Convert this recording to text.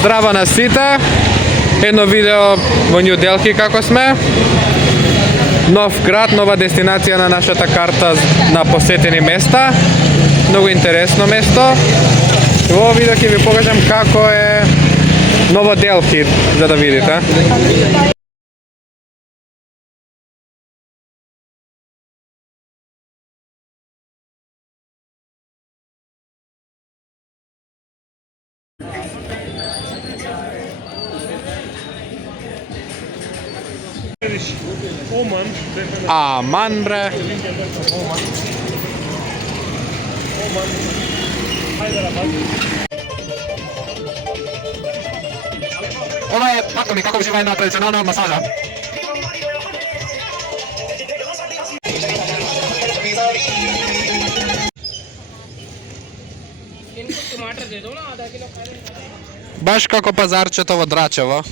Здраво на сите. Едно видео во Нью Делхи како сме. Нов град, нова дестинација на нашата карта на посетени места. Многу интересно место. Во овој видео ќе ви покажам како е Ново Делхи, за да видите. Аман бре. Ова е пакто ми како ужива една традиционална масажа. Баш како пазарчето во Драчево.